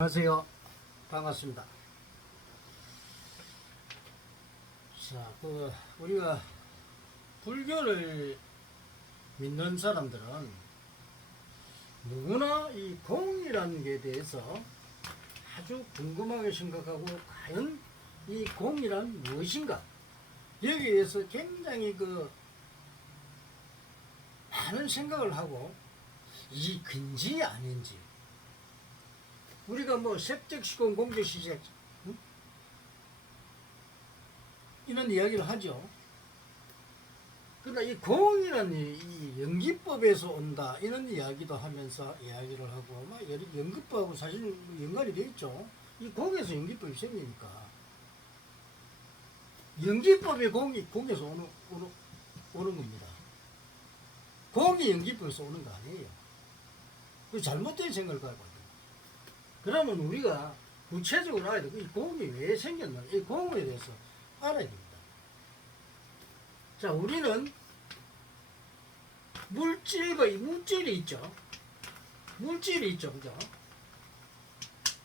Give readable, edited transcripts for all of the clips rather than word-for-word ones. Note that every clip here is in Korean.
안녕하세요. 반갑습니다. 자, 우리가 불교를 믿는 사람들은 누구나 이 공이라는 게 대해서 아주 궁금하게 생각하고, 과연 이 공이란 무엇인가? 여기에 대해서 굉장히 많은 생각을 하고, 이 근지 아닌지, 우리가 색적시공, 공적시적, 이런 이야기를 하죠. 그러나 이 공이라는 이 연기법에서 온다, 이런 이야기도 하면서 이야기를 하고, 연기법하고 사실 연관이 되어 있죠. 이 공에서 연기법이 생기니까. 연기법이 공에서 오는 겁니다. 공이 연기법에서 오는 거 아니에요. 그 잘못된 생각을 갖고 있어요. 그러면 우리가 구체적으로 알아야 되고, 이 공이 왜 생겼나, 이 공에 대해서 알아야 됩니다. 자, 우리는 물질이 있죠. 물질이 있죠. 그죠?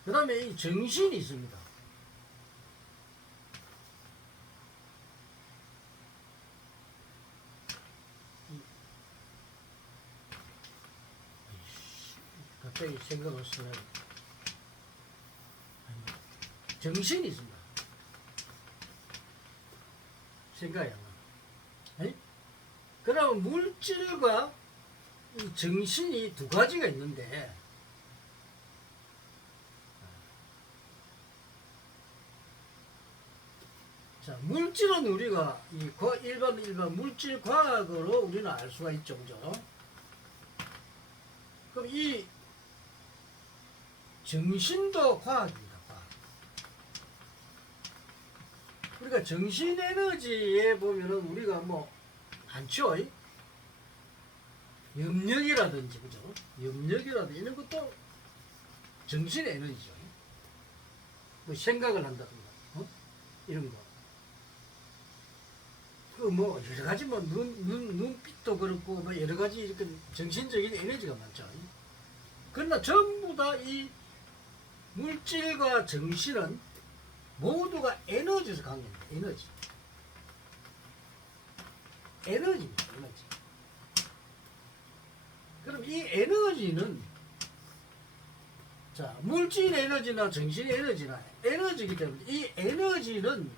그 다음에 이 정신이 있습니다. 갑자기 생각을 쓰네. 정신이 있습니다. 생각이 안 나. 그러면 물질과 이 정신이 두 가지가 있는데, 자, 물질은 우리가 일반 물질 과학으로 우리는 알 수가 있죠. 그죠? 그럼 이 정신도 과학입니다. 우리가 정신 에너지에 보면은 우리가 많죠. 염력이라든지, 그죠? 염력이라든지 이런 것도 정신 에너지죠. 생각을 한다든가, 이런 거. 여러 가지 눈빛도 그렇고, 여러 가지 이렇게 정신적인 에너지가 많죠. 그러나 전부 다 이 물질과 정신은 모두가 에너지에서 관계입니다. 에너지입니다. 에너지. 그럼 이 에너지는, 자, 물질 에너지나 정신 에너지나 에너지이기 때문에, 이 에너지는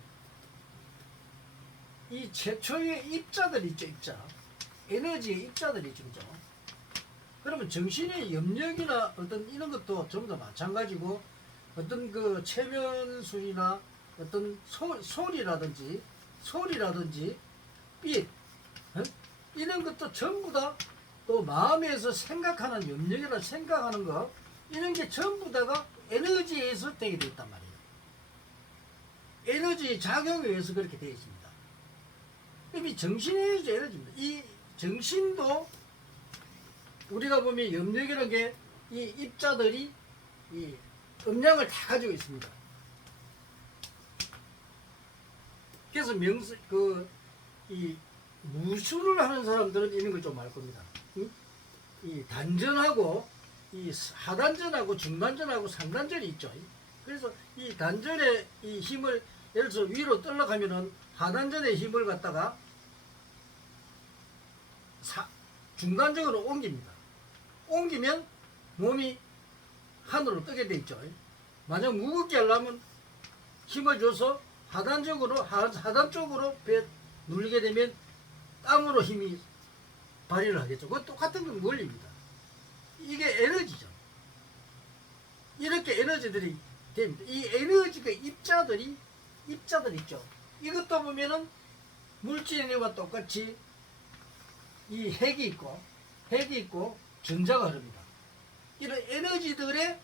이 최초의 입자들 있죠. 에너지의 입자들이 있죠. 그죠? 그러면 정신의 염력이나 어떤 이런 것도 전부 다 마찬가지고, 어떤 체면술이나 어떤 소리라든지 빛, 이런 것도 전부 다 또 마음에서 생각하는 염력이나 생각하는 거, 이런 게 전부 다가 에너지에서 되게 되어 있단 말이에요. 에너지 작용에 의해서 그렇게 되어 있습니다. 그럼 이 정신의 에너지입니다. 이 정신도 우리가 보면 염력이라는 게 이 입자들이 이 음량을 다 가지고 있습니다. 그래서 이 무술을 하는 사람들은 이런 걸 좀 알 겁니다. 이 단전하고, 이 하단전하고, 중단전하고, 상단전이 있죠. 그래서 이 단전의 이 힘을, 예를 들어서 위로 떨어가면은 하단전의 힘을 갖다가 중간적으로 옮깁니다. 옮기면 몸이 하늘로 뜨게 돼 있죠. 만약 무겁게 하려면 힘을 줘서 하단 쪽으로 배 눌리게 되면 땀으로 힘이 발휘를 하겠죠. 그건 똑같은 건 원리입니다. 이게 에너지죠. 이렇게 에너지들이 됩니다. 이 에너지가 입자들 있죠. 이것도 보면은 물질 에너지와 똑같이 이 핵이 있고 전자가 흐릅니다. 이런 에너지들의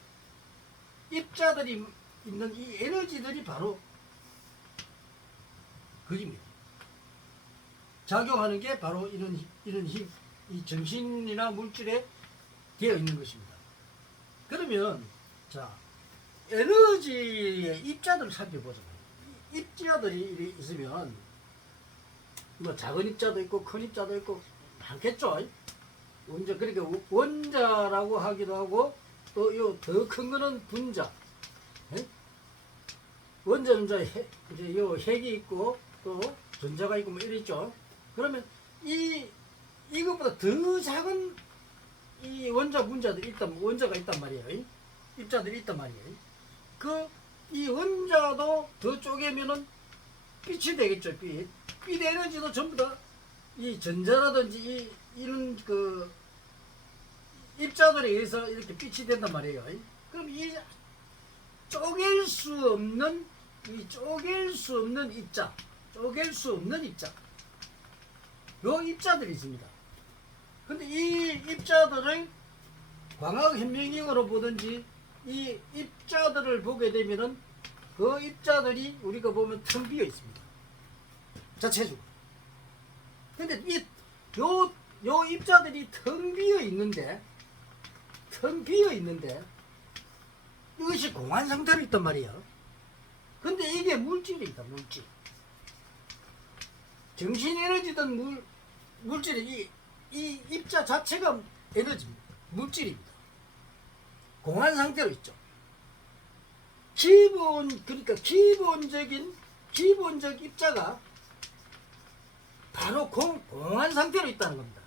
입자들이 있는 이 에너지들이 바로 그입니다. 작용하는 게 바로 이런 힘, 이 정신이나 물질에 되어 있는 것입니다. 그러면, 자, 에너지의 입자들을 살펴보죠. 입자들이 있으면, 작은 입자도 있고, 큰 입자도 있고, 많겠죠? 그러니까 원자라고 하기도 하고, 또 더 큰 거는 분자, 예? 원자, 전자, 이제 요 핵이 있고 또 전자가 있고 뭐 이랬죠. 그러면 이것보다 더 작은 이 원자 분자들이 있단, 원자가 있단 말이에요. 입자들이 있단 말이에요. 이 원자도 더 쪼개면은 빛이 되겠죠. 빛 에너지도 전부 다 이 전자라든지 이런 그 입자들에 의해서 이렇게 빛이 된단 말이에요. 그럼 이 쪼갤 수 없는 입자, 요 입자들이 있습니다. 근데 이 입자들을 광학현미경으로 보든지 이 입자들을 보게 되면은 그 입자들이 우리가 보면 텅 비어 있습니다. 자체적으로. 근데 요 입자들이 텅 비어 있는데 이것이 공한 상태로 있단 말이에요. 근데 이게 물질이다, 물질. 정신 에너지든 물질이 이 입자 자체가 에너지입니다. 물질입니다. 공한 상태로 있죠. 그러니까 기본적 입자가 바로 공한 상태로 있다는 겁니다.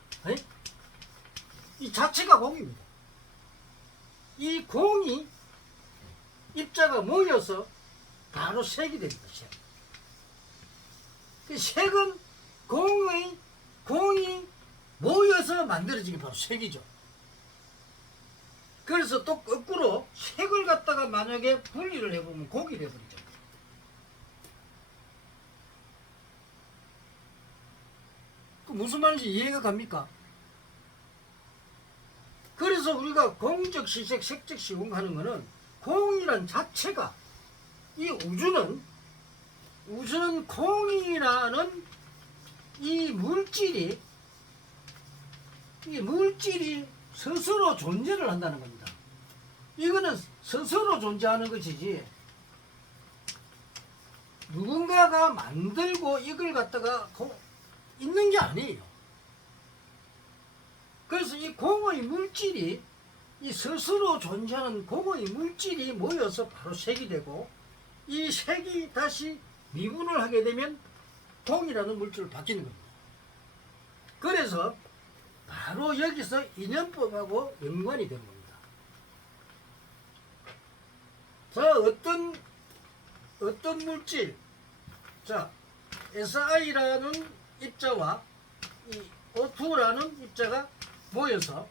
이 자체가 공입니다. 이 공이 입자가 모여서 바로 색이 됩니다. 색. 그 색은 공이 모여서 만들어진 게 바로 색이죠. 그래서 또 거꾸로 색을 갖다가 만약에 분리를 해보면 곡이 되어버리죠. 그 무슨 말인지 이해가 갑니까? 그래서 우리가 공적 시색, 색적 시공 하는 거는 공이란 자체가 이 우주는 공이라는 이 물질이 스스로 존재를 한다는 겁니다. 이거는 스스로 존재하는 것이지 누군가가 만들고 이걸 갖다가 있는 게 아니에요. 그래서 이 공의 물질이 이 스스로 존재하는 공의 물질이 모여서 바로 색이 되고 이 색이 다시 미분을 하게 되면 공이라는 물질로 바뀌는 겁니다. 그래서 바로 여기서 인연법하고 연관이 되는 겁니다. 자, 어떤 물질, 자, SI라는 입자와 이 O2라는 입자가 모여서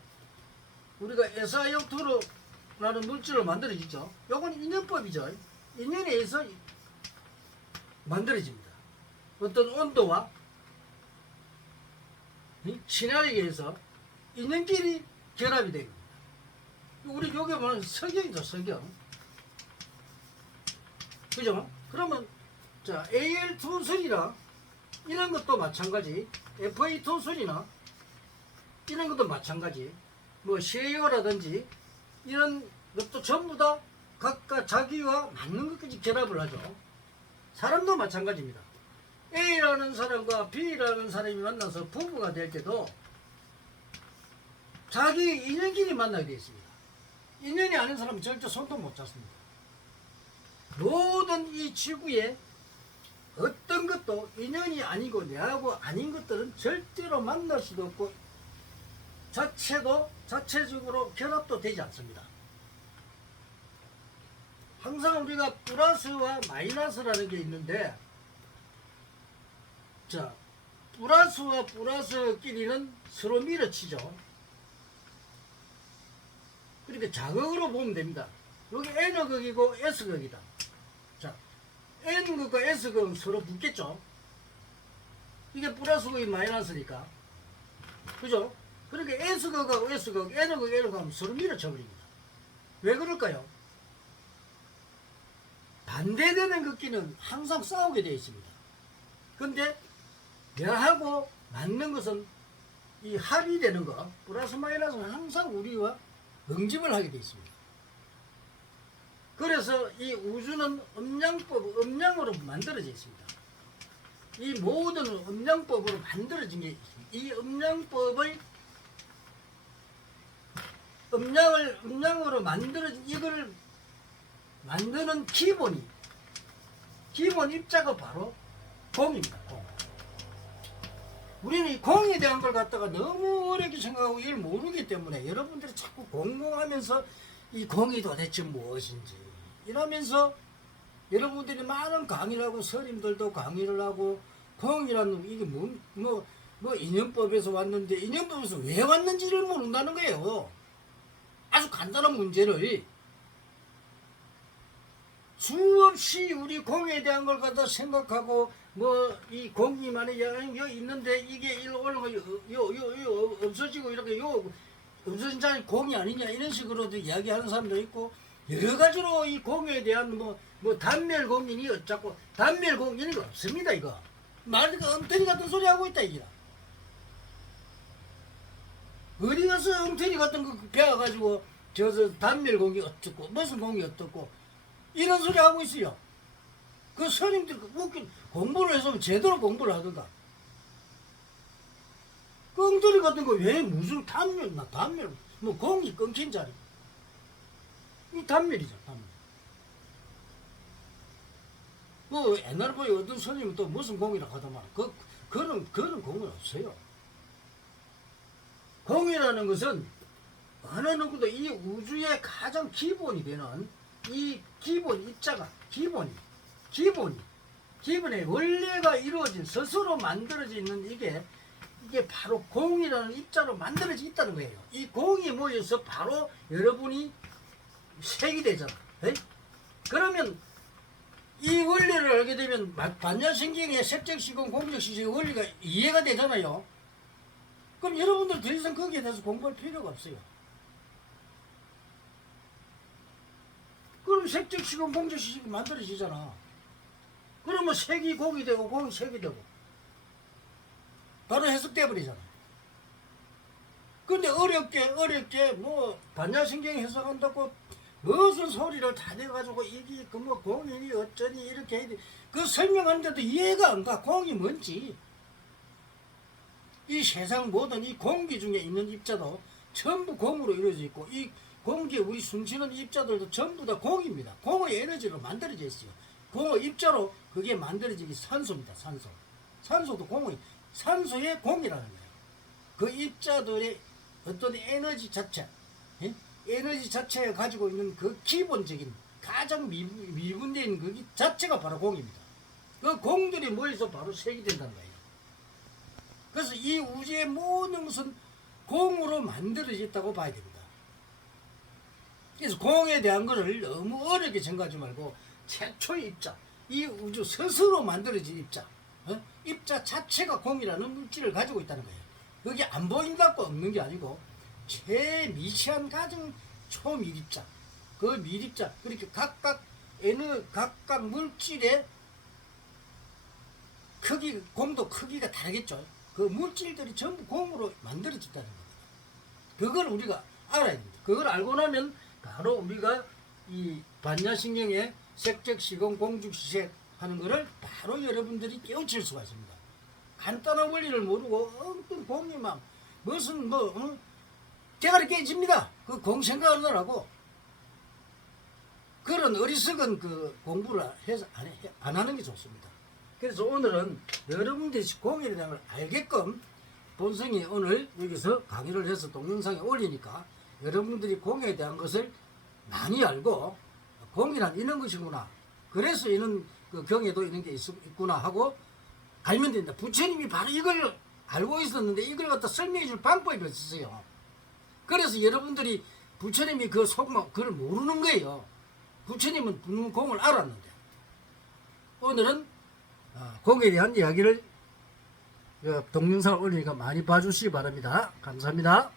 우리가 SiO2라는 물질을 만들어지죠. 요건 인연법이죠. 인연에 의해서 만들어집니다. 어떤 온도와 친화력에 의해서 인연끼리 결합이 됩니다. 우리 요게 뭐는 석영이죠, 석영. 그죠? 그러면 자, Al2설이나 이런 것도 마찬가지, Fa2설이나 이런 것도 마찬가지, 뭐 CaO라든지 이런 것도 전부 다 각각 자기와 맞는 것까지 결합을 하죠. 사람도 마찬가지입니다. A라는 사람과 B라는 사람이 만나서 부부가 될 때도 자기 인연끼리 만나게 되어 있습니다. 인연이 아닌 사람은 절대 손도 못 잡습니다. 모든 이 지구에 어떤 것도 인연이 아니고 내하고 아닌 것들은 절대로 만날 수도 없고 자체적으로 결합도 되지 않습니다. 항상 우리가 플러스와 마이너스라는 게 있는데, 자, 플러스와 플러스끼리는 서로 밀어치죠. 그러니까 자극으로 보면 됩니다. 여기 N극이고 S극이다. 자, N극과 S극은 서로 붙겠죠. 이게 플러스극이 마이너스니까. 그죠? 그러니까 S극하고 S극, N극, N극 하면 서로 밀어쳐버립니다. 왜 그럴까요? 반대되는 극기는 항상 싸우게 되어 있습니다. 근데 내하고 맞는 것은 이 합의되는 거, 플러스 마이너스는 항상 우리와 응집을 하게 되어 있습니다. 그래서 이 우주는 음량으로 만들어져 있습니다. 이 모든 음량법으로 만들어진 게 있습니다. 이 음량법을 음량으로 만들어진 이걸 만드는 기본 입자가 바로 공입니다. 공. 우리는 이 공에 대한 걸 갖다가 너무 어렵게 생각하고 이걸 모르기 때문에 여러분들이 자꾸 공공하면서 이 공이 도대체 무엇인지 이러면서 여러분들이 많은 강의를 하고 스님들도 강의를 하고 공이라는 이게 뭐 인연법에서 왔는데 인연법에서 왜 왔는지를 모른다는 거예요. 아주 간단한 문제를 수없이 우리 공에 대한 걸 갖다 생각하고 뭐 이 공이 만에 여기 있는데 이게 일로 올라가고 요 없어지고 이렇게 요 없어진 자는 공이 아니냐 이런 식으로도 이야기하는 사람도 있고 여러 가지로 이 공에 대한 뭐 단멸공인이 어쩌고 단멸공인이 없습니다. 이거 말하니까 엉터리 같은 소리 하고 있다 이게. 어디 가서 엉터리 같은 거 배워가지고 저 단멸공이 어떻고 무슨 공이 어떻고 이런 소리 하고 있어요. 그 스님들 웃긴 공부를 해서 제대로 공부를 하던가. 그 엉터리 같은 거 왜 무슨 단멸 뭐 공이 끊긴 자리. 이 단멸이죠 단멸. 뭐 옛날에 보니 어떤 스님은 또 무슨 공이라 하더만 그런 공은 없어요. 공이라는 것은 어느 누구도 이 우주의 가장 기본이 되는 이 기본 입자가 기본의 원래가 이루어진 스스로 만들어져 있는 이게 바로 공이라는 입자로 만들어져 있다는 거예요. 이 공이 모여서 바로 여러분이 색이 되잖아. 에이? 그러면 이 원리를 알게 되면 반야신경의 색적시공 공적시공의 원리가 이해가 되잖아요. 그럼 여러분들 더 이상 거기에 대해서 공부할 필요가 없어요. 그럼 색적시공 공적시공이 만들어지잖아. 그러면 색이 공이 되고 공이 색이 되고 바로 해석돼 버리잖아. 근데 어렵게 뭐 반야신경 해석한다고 무슨 소리를 다 내가지고 이게 그 뭐 공이 어쩌니 이렇게 해야 돼. 그 설명하는데도 이해가 안 가. 공이 뭔지. 이 세상 모든 이 공기 중에 있는 입자도 전부 공으로 이루어져 있고 이 공기에 우리 숨쉬는 입자들도 전부 다 공입니다. 공의 에너지로 만들어져 있어요. 공의 입자로 그게 만들어지기 산소입니다. 산소도 산소의 공이라는 거예요. 그 입자들의 어떤 에너지 자체, 에너지 자체가 가지고 있는 그 기본적인 가장 미분된 그 자체가 바로 공입니다. 그 공들이 모여서 바로 색이 된다는 거예요. 그래서 이 우주의 모든 것은 공으로 만들어졌다고 봐야 됩니다. 그래서 공에 대한 것을 너무 어렵게 생각하지 말고 최초의 입자, 이 우주 스스로 만들어진 입자, 입자 자체가 공이라는 물질을 가지고 있다는 거예요. 그게 안 보인다고 없는 게 아니고 최미시한 가장 초밀입자, 그 밀입자, 그렇게 각각 물질의 크기, 공도 크기가 다르겠죠. 그 물질들이 전부 공으로 만들어졌다는 겁니다. 그걸 우리가 알아야 됩니다. 그걸 알고 나면 바로 우리가 이 반야신경의 색적시공 공죽시색 하는 거를 바로 여러분들이 깨우칠 수가 있습니다. 간단한 원리를 모르고 엉뚱 공이 막 무슨 대가리 깨집니다. 그 공 생각하느라고 그런 어리석은 그 공부를 해서 안 하는 게 좋습니다. 그래서 오늘은 여러분들이 공에 대한 걸 알게끔 본성이 오늘 여기서 강의를 해서 동영상에 올리니까 여러분들이 공에 대한 것을 많이 알고 공이란 이런 것이구나. 그래서 이런 그 경에도 이런 게 있구나 하고 알면 된다. 부처님이 바로 이걸 알고 있었는데 이걸 갖다 설명해 줄 방법이 없었어요. 그래서 여러분들이 부처님이 그 속마 그걸 모르는 거예요. 부처님은 공을 알았는데 오늘은 공에 대한 이야기를 동영상을 올리니까 많이 봐주시기 바랍니다. 감사합니다.